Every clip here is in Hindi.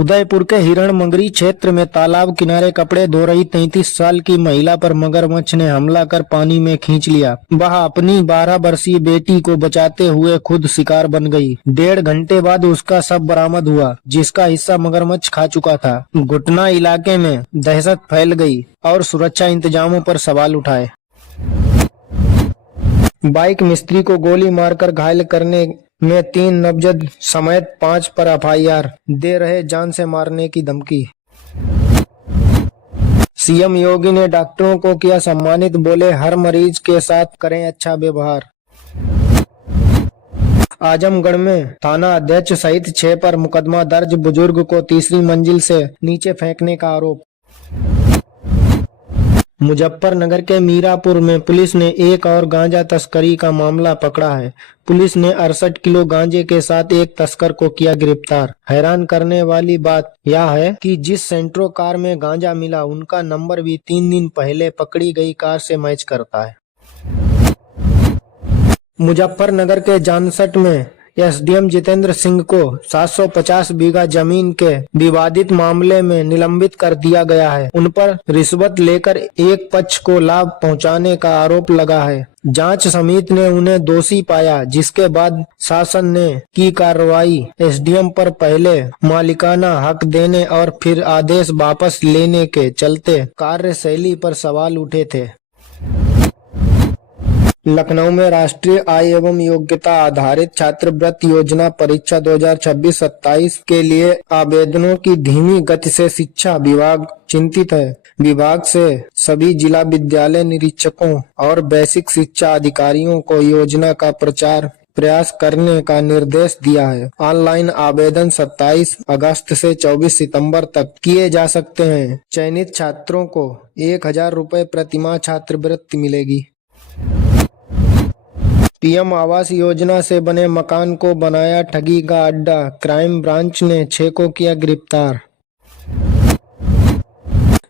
उदयपुर के हिरणमंगरी क्षेत्र में तालाब किनारे कपड़े धो रही 33 साल की महिला पर मगरमच्छ ने हमला कर पानी में खींच लिया। वह अपनी 12 वर्षीय बेटी को बचाते हुए खुद शिकार बन गई। 1.5 घंटे बाद उसका शव बरामद हुआ, जिसका हिस्सा मगरमच्छ खा चुका था। घुटना इलाके में दहशत फैल गई और सुरक्षा इंतजामों पर सवाल उठाए। बाइक मिस्त्री को गोली मारकर घायल करने में 3 नामजद समेत 5 पर एफआईआर, दे रहे जान से मारने की धमकी। सीएम योगी ने डॉक्टरों को किया सम्मानित, बोले हर मरीज के साथ करें अच्छा व्यवहार। आजमगढ़ में थाना अध्यक्ष सहित 6 पर मुकदमा दर्ज, बुजुर्ग को तीसरी मंजिल से नीचे फेंकने का आरोप। मुजफ्फरनगर के मीरापुर में पुलिस ने एक और गांजा तस्करी का मामला पकड़ा है। पुलिस ने 68 किलो गांजे के साथ एक तस्कर को किया गिरफ्तार। हैरान करने वाली बात यह है कि जिस सेंट्रो कार में गांजा मिला, उनका नंबर भी 3 दिन पहले पकड़ी गई कार से मैच करता है। मुजफ्फरनगर के जानसठ में एसडीएम जितेंद्र सिंह को 750 बीघा जमीन के विवादित मामले में निलंबित कर दिया गया है। उन पर रिश्वत लेकर एक पक्ष को लाभ पहुंचाने का आरोप लगा है। जांच समिति ने उन्हें दोषी पाया, जिसके बाद शासन ने की कार्रवाई। एसडीएम पर पहले मालिकाना हक देने और फिर आदेश वापस लेने के चलते कार्यशैली पर सवाल उठे थे। लखनऊ में राष्ट्रीय आय एवं योग्यता आधारित छात्रवृत्ति योजना परीक्षा 2026-27 के लिए आवेदनों की धीमी गति से शिक्षा विभाग चिंतित है। विभाग से सभी जिला विद्यालय निरीक्षकों और बेसिक शिक्षा अधिकारियों को योजना का प्रयास करने का निर्देश दिया है। ऑनलाइन आवेदन 27 अगस्त से 24 सितंबर तक किए जा सकते हैं। चयनित छात्रों को 1000 रुपए प्रतिमाह छात्रवृत्ति मिलेगी। पीएम आवास योजना से बने मकान को बनाया ठगी का अड्डा, क्राइम ब्रांच ने 6 को किया गिरफ्तार।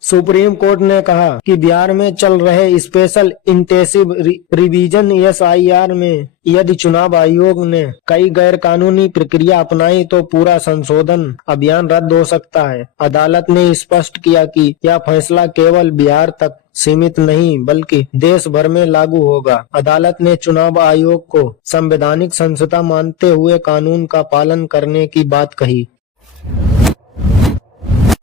सुप्रीम कोर्ट ने कहा कि बिहार में चल रहे स्पेशल इंटेंसिव रिवीजन एसआईआर में यदि चुनाव आयोग ने कई गैर कानूनी प्रक्रिया अपनाई तो पूरा संशोधन अभियान रद्द हो सकता है। अदालत ने स्पष्ट किया कि यह फैसला केवल बिहार तक सीमित नहीं बल्कि देश भर में लागू होगा। अदालत ने चुनाव आयोग को संवैधानिक संस्था मानते हुए कानून का पालन करने की बात कही।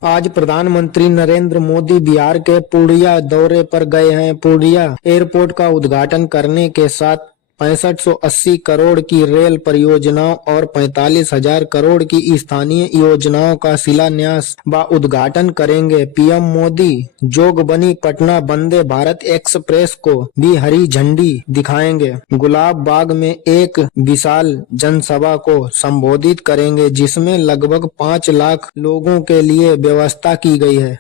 आज प्रधानमंत्री नरेंद्र मोदी बिहार के पूर्णिया दौरे पर गए हैं। पूर्णिया एयरपोर्ट का उद्घाटन करने के साथ 6580 करोड़ की रेल परियोजनाओं और 45,000 करोड़ की स्थानीय योजनाओं का शिलान्यास व उद्घाटन करेंगे। पीएम मोदी जोगबनी पटना वंदे भारत एक्सप्रेस को भी हरी झंडी दिखाएंगे। गुलाब बाग में एक विशाल जनसभा को संबोधित करेंगे, जिसमें लगभग 5 लाख लोगों के लिए व्यवस्था की गई है।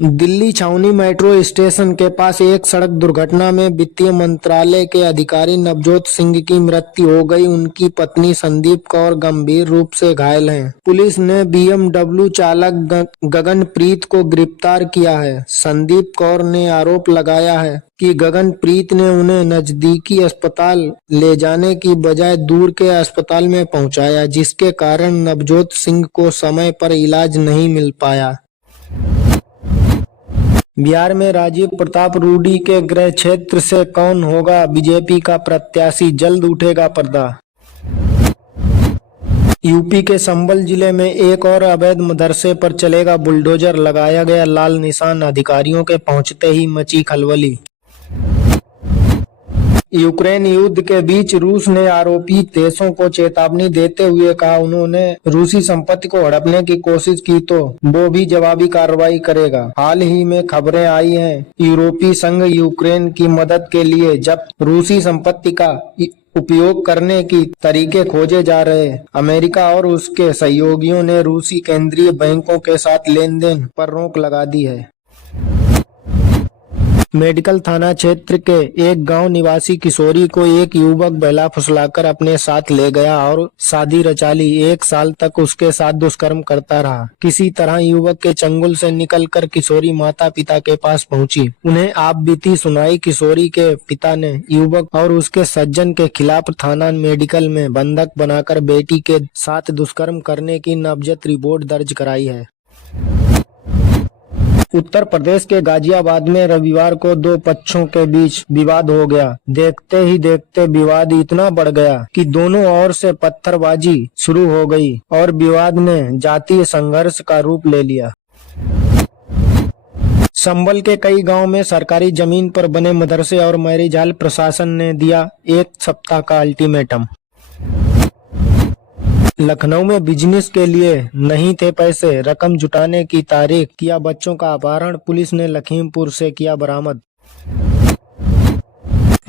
दिल्ली छावनी मेट्रो स्टेशन के पास एक सड़क दुर्घटना में वित्तीय मंत्रालय के अधिकारी नवजोत सिंह की मृत्यु हो गई। उनकी पत्नी संदीप कौर गंभीर रूप से घायल हैं। पुलिस ने बीएमडब्ल्यू चालक गगनप्रीत को गिरफ्तार किया है। संदीप कौर ने आरोप लगाया है कि गगनप्रीत ने उन्हें नजदीकी अस्पताल ले जाने की बजाय दूर के अस्पताल में पहुंचाया, जिसके कारण नवजोत सिंह को समय पर इलाज नहीं मिल पाया। बिहार में राजीव प्रताप रूडी के गृह क्षेत्र से कौन होगा बीजेपी का प्रत्याशी, जल्द उठेगा पर्दा। यूपी के संभल जिले में एक और अवैध मदरसे पर चलेगा बुलडोजर, लगाया गया लाल निशान। अधिकारियों के पहुंचते ही मची खलबली। यूक्रेन युद्ध के बीच रूस ने आरोपी देशों को चेतावनी देते हुए कहा, उन्होंने रूसी संपत्ति को हड़पने की कोशिश की तो वो भी जवाबी कार्रवाई करेगा। हाल ही में खबरें आई हैं, यूरोपीय संघ यूक्रेन की मदद के लिए जब्त रूसी संपत्ति का उपयोग करने की तरीके खोजे जा रहे हैं। अमेरिका और उसके सहयोगियों ने रूसी केंद्रीय बैंकों के साथ लेन देन पर रोक लगा दी है। मेडिकल थाना क्षेत्र के एक गांव निवासी किशोरी को एक युवक बहला फुसलाकर अपने साथ ले गया और शादी रचा ली। 1 साल तक उसके साथ दुष्कर्म करता रहा। किसी तरह युवक के चंगुल से निकलकर किशोरी माता पिता के पास पहुंची। उन्हें आप बीती सुनाई। किशोरी के पिता ने युवक और उसके सज्जन के खिलाफ थाना मेडिकल में बंधक बनाकर बेटी के साथ दुष्कर्म करने की नामजद रिपोर्ट दर्ज कराई है। उत्तर प्रदेश के गाजियाबाद में रविवार को 2 पक्षों के बीच विवाद हो गया। देखते ही देखते विवाद इतना बढ़ गया कि दोनों ओर से पत्थरबाजी शुरू हो गई और विवाद ने जातीय संघर्ष का रूप ले लिया। संभल के कई गांव में सरकारी जमीन पर बने मदरसे और मैरिज हॉल प्रशासन ने दिया 1 सप्ताह का अल्टीमेटम। लखनऊ में बिजनेस के लिए नहीं थे पैसे, रकम जुटाने की तारीख, किया बच्चों का अपहरण, पुलिस ने लखीमपुर से किया बरामद।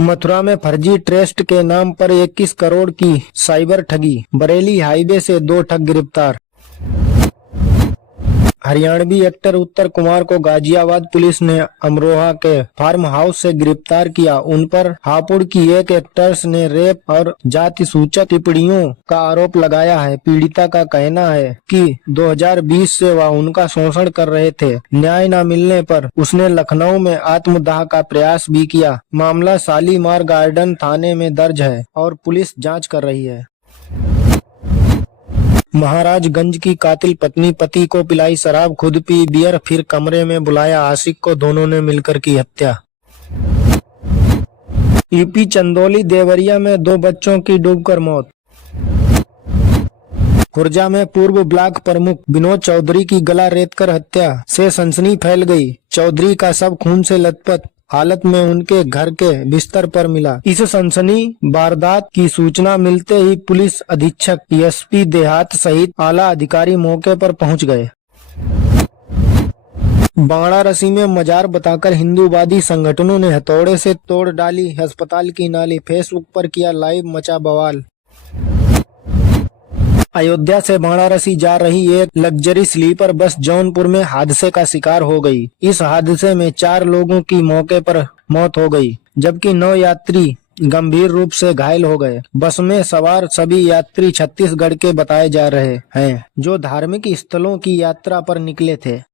मथुरा में फर्जी ट्रस्ट के नाम पर 21 करोड़ की साइबर ठगी, बरेली हाईवे से 2 ठग गिरफ्तार। हरियाणवी एक्टर उत्तर कुमार को गाजियाबाद पुलिस ने अमरोहा के फार्म हाउस से गिरफ्तार किया। उन पर हापुड़ की एक एक्ट्रेस ने रेप और जाति सूचक टिप्पणियों का आरोप लगाया है। पीड़िता का कहना है कि 2020 से वह उनका शोषण कर रहे थे। न्याय न मिलने पर उसने लखनऊ में आत्मदाह का प्रयास भी किया। मामला शालीमार गार्डन थाने में दर्ज है और पुलिस जाँच कर रही है। महाराजगंज की कातिल पत्नी पति को पिलाई शराब, खुद पी बियर, फिर कमरे में बुलाया आशिक को, दोनों ने मिलकर की हत्या। यूपी चंदौली देवरिया में 2 बच्चों की डूबकर मौत। खुर्जा में पूर्व ब्लॉक प्रमुख विनोद चौधरी की गला रेतकर हत्या से सनसनी फैल गई। चौधरी का शव खून से लथपथ हालत में उनके घर के बिस्तर पर मिला। इस सनसनी वारदात की सूचना मिलते ही पुलिस अधीक्षक एसपी देहात सहित आला अधिकारी मौके पर पहुंच गए। बाराणसी में मजार बताकर हिंदूवादी संगठनों ने हथौड़े से तोड़ डाली अस्पताल की नाली, फेसबुक पर किया लाइव, मचा बवाल। अयोध्या से वाराणसी जा रही एक लग्जरी स्लीपर बस जौनपुर में हादसे का शिकार हो गई। इस हादसे में 4 लोगों की मौके पर मौत हो गई, जबकि 9 यात्री गंभीर रूप से घायल हो गए। बस में सवार सभी यात्री छत्तीसगढ़ के बताए जा रहे हैं, जो धार्मिक स्थलों की यात्रा पर निकले थे।